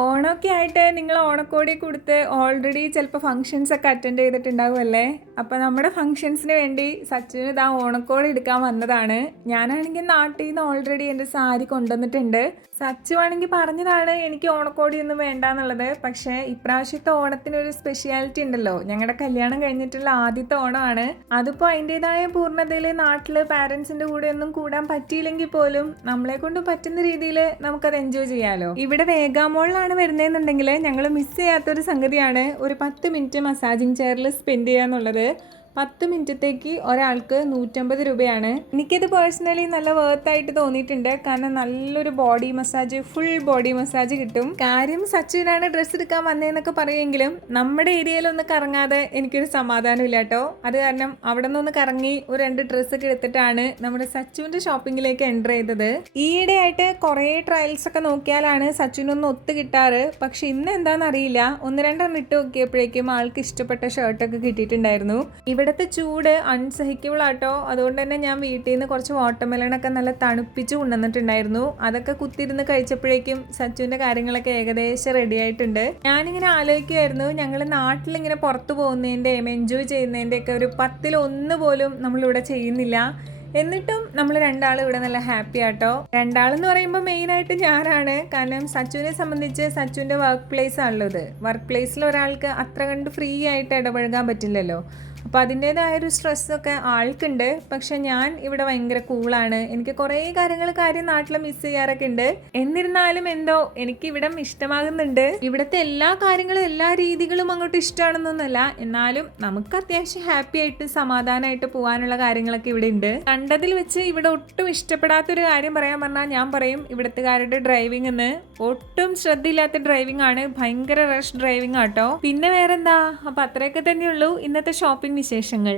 ഓണമൊക്കെ ആയിട്ട് നിങ്ങൾ ഓണക്കോടി കൊടുത്ത് ഓൾറെഡി ചിലപ്പോൾ ഫങ്ഷൻസ് ഒക്കെ അറ്റൻഡ് ചെയ്തിട്ടുണ്ടാവുമല്ലേ? അപ്പോൾ നമ്മുടെ ഫങ്ഷൻസിന് വേണ്ടി സച്ചിന് ഇതാ ഓണക്കോടി എടുക്കാൻ വന്നതാണ്. ഞാനാണെങ്കിൽ നാട്ടിൽ നിന്ന് ഓൾറെഡി എൻ്റെ സാരി കൊണ്ടുവന്നിട്ടുണ്ട്. സച്ചു ആണെങ്കിൽ പറഞ്ഞതാണ് എനിക്ക് ഓണക്കോടിയൊന്നും വേണ്ട എന്നുള്ളത്. പക്ഷേ ഇപ്രാവശ്യത്തെ ഓണത്തിനൊരു സ്പെഷ്യാലിറ്റി ഉണ്ടല്ലോ, ഞങ്ങളുടെ കല്യാണം കഴിഞ്ഞിട്ടുള്ള ആദ്യത്തെ ഓണമാണ്. അതിപ്പോൾ അതിൻ്റെതായ പൂർണ്ണതയിൽ നാട്ടിൽ പാരൻസിൻ്റെ കൂടെ ഒന്നും കൂടാൻ പറ്റിയില്ലെങ്കിൽ പോലും നമ്മളെ കൊണ്ട് പറ്റുന്ന രീതിയിൽ നമുക്കത് എൻജോയ് ചെയ്യാമല്ലോ. ഇവിടെ വേഗാമോളിലാണ് വരുന്നതെന്നുണ്ടെങ്കിൽ ഞങ്ങൾ മിസ് ചെയ്യാത്തൊരു സംഗതിയാണ് ഒരു 10 മിനിറ്റ് മസാജിങ് ചെയറിൽ സ്പെൻഡ് ചെയ്യുക എന്നുള്ളത്. 10 മിനിറ്റത്തേക്ക് ഒരാൾക്ക് 150 രൂപയാണ്. എനിക്കിത് പേഴ്സണലി നല്ല വേർത്തായിട്ട് തോന്നിയിട്ടുണ്ട്. കാരണം നല്ലൊരു body massage, full body massage കിട്ടും. കാര്യം സച്ചുവിനാണ് ഡ്രസ്സ് എടുക്കാൻ വന്നതെന്നൊക്കെ പറയുമെങ്കിലും നമ്മുടെ ഏരിയയിലൊന്ന് കറങ്ങാതെ എനിക്കൊരു സമാധാനം ഇല്ല കേട്ടോ. അത് കാരണം അവിടെ നിന്നൊന്ന് കറങ്ങി ഒരു 2 ഡ്രസ്സൊക്കെ എടുത്തിട്ടാണ് നമ്മുടെ സച്ചുവിൻ്റെ ഷോപ്പിങ്ങിലേക്ക് എൻ്റർ ചെയ്തത്. ഈയിടെയായിട്ട് കുറേ ട്രയൽസ് ഒക്കെ നോക്കിയാലാണ് സച്ചുവിനൊന്ന് ഒത്തു കിട്ടാറ്. പക്ഷെ ഇന്ന് എന്താണെന്ന് അറിയില്ല, 1-2 ഇട്ട് നോക്കിയപ്പോഴേക്കും ആൾക്ക് ഇഷ്ടപ്പെട്ട ഷർട്ടൊക്കെ കിട്ടിയിട്ടുണ്ടായിരുന്നു. ഇവിടുത്തെ ചൂട് അൺസഹിക്കബിൾ ആട്ടോ. അതുകൊണ്ട് തന്നെ ഞാൻ വീട്ടിൽ നിന്ന് കുറച്ച് വാട്ടർമെലണൊക്കെ നല്ല തണുപ്പിച്ച് കൊണ്ടുവന്നിട്ടുണ്ടായിരുന്നു. അതൊക്കെ കുത്തിയിരുന്ന് കഴിച്ചപ്പോഴേക്കും സച്ചുവിൻ്റെ കാര്യങ്ങളൊക്കെ ഏകദേശം റെഡി ആയിട്ടുണ്ട്. ഞാനിങ്ങനെ ആലോചിക്കുമായിരുന്നു, ഞങ്ങൾ നാട്ടിലിങ്ങനെ പുറത്തു പോകുന്നതിൻ്റെയും എൻജോയ് ചെയ്യുന്നതിൻ്റെയൊക്കെ ഒരു 10-1 പോലും നമ്മളിവിടെ ചെയ്യുന്നില്ല. എന്നിട്ടും നമ്മൾ രണ്ടാളും ഇവിടെ നല്ല ഹാപ്പി ആട്ടോ. രണ്ടാളെന്ന് പറയുമ്പോൾ മെയിനായിട്ട് ഞാനാണ്. കാരണം സച്ചുവിനെ സംബന്ധിച്ച് സച്ചുവിൻ്റെ വർക്ക് പ്ലേസ് ആണല്ലോ ഇത്. വർക്ക് പ്ലേസിൽ ഒരാൾക്ക് അത്ര കണ്ട് ഫ്രീ ആയിട്ട് ഇടപഴകാൻ പറ്റില്ലല്ലോ. അപ്പോൾ അതിൻ്റേതായൊരു സ്ട്രെസ്സൊക്കെ ആൾക്കുണ്ട്. പക്ഷെ ഞാൻ ഇവിടെ ഭയങ്കര കൂളാണ്. എനിക്ക് കുറേ കാര്യം നാട്ടിൽ മിസ് ചെയ്യാറൊക്കെ ഉണ്ട്. എന്നിരുന്നാലും എന്തോ എനിക്ക് ഇവിടം ഇഷ്ടമാകുന്നുണ്ട്. ഇവിടുത്തെ എല്ലാ കാര്യങ്ങളും എല്ലാ രീതികളും അങ്ങോട്ട് ഇഷ്ടമാണെന്നൊന്നുമല്ല, എന്നാലും നമുക്ക് അത്യാവശ്യം ഹാപ്പി ആയിട്ട് സമാധാനമായിട്ട് പോകാനുള്ള കാര്യങ്ങളൊക്കെ ഇവിടെ ഉണ്ട്. കണ്ടതിൽ വെച്ച് ഇവിടെ ഒട്ടും ഇഷ്ടപ്പെടാത്തൊരു കാര്യം പറയാൻ പറഞ്ഞാൽ ഞാൻ പറയും ഇവിടുത്തുകാരുടെ ഡ്രൈവിംഗ് എന്ന്. ഒട്ടും ശ്രദ്ധയില്ലാത്ത ഡ്രൈവിംഗ് ആണ്, ഭയങ്കര റഷ് ഡ്രൈവിംഗ് ആട്ടോ. പിന്നെ വേറെന്താ, അപ്പോൾ അത്രയൊക്കെ തന്നെയുള്ളൂ ഇന്നത്തെ ഷോപ്പിംഗ് വിശേഷങ്ങൾ.